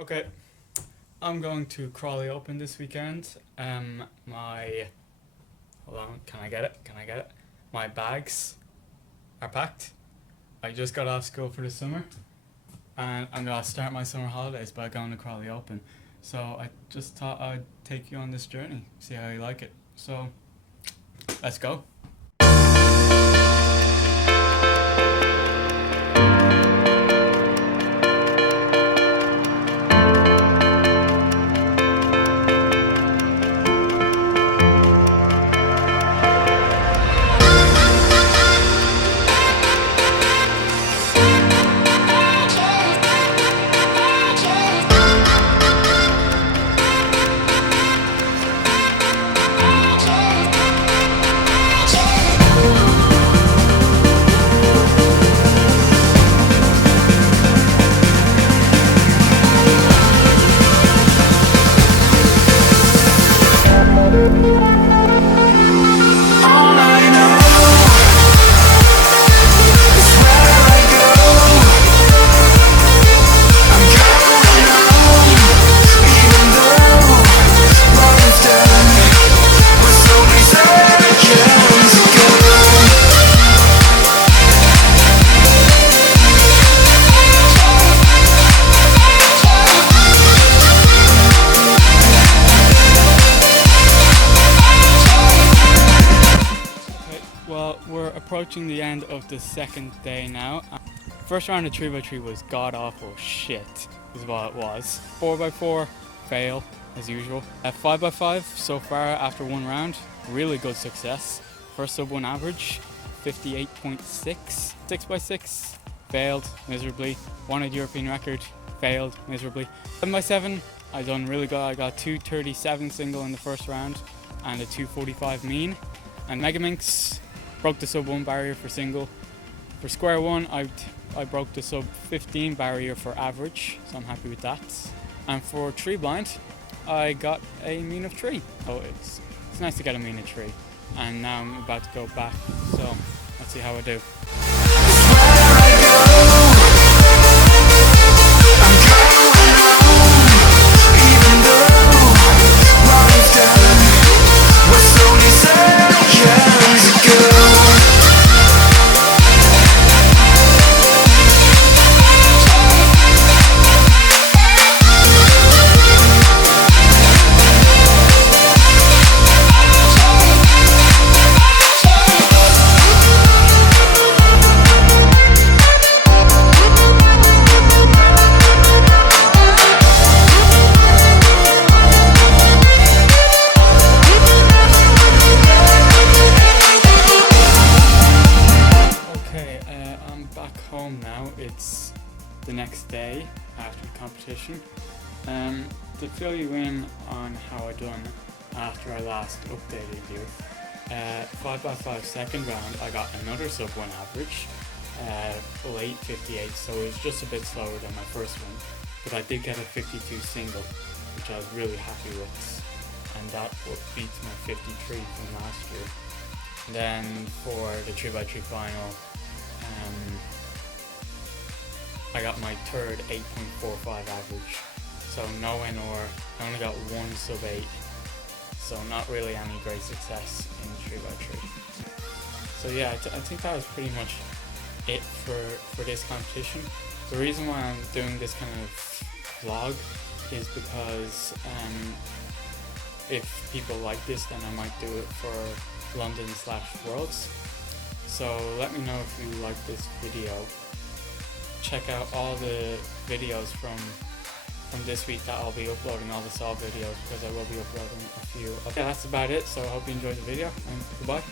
Okay, I'm going to Crawley Open this weekend. Hold on, can I get it? Can I get it? My bags are packed. I just got off school for the summer, and I'm gonna start my summer holidays by going to Crawley Open. So I just thought I'd take you on this journey, see how you like it. So, let's go. Well, we're approaching the end of the second day now. First round of 3x3 was god awful shit, is what it was. 4x4, fail, as usual. 5x5 so far after one round, really good success. First sub 1 average, 58.6. 6x6, failed miserably. Wanted European record, failed miserably. 7x7, I done really good. I got 237 single in the first round and a 245 mean. And Megaminx, broke the sub 1 barrier for single. For square one, I broke the sub 15 barrier for average, so I'm happy with that. And for 3 blind, I got a mean of 3. So it's nice to get a mean of 3. And now I'm about to go back, so let's see how I do. Home now. It's the next day after the competition. To fill you in on how I done after I last updated you, 5x5 second round I got another sub 1 average, late 58, so it was just a bit slower than my first one, but I did get a 52 single, which I was really happy with, and that would beat my 53 from last year. Then for the 3x3 final, I got my third 8.45 average, so no NR. I only got 1 sub 8, so not really any great success in 3x3. So yeah, I think that was pretty much it for this competition. The reason why I'm doing this kind of vlog is because if people like this, then I might do it for London/Worlds. So let me know if you like this video. Check out all the videos from this week that I'll be uploading, all the solve videos, because I will be uploading a few. Okay, that's about it, so I hope you enjoyed the video, and goodbye.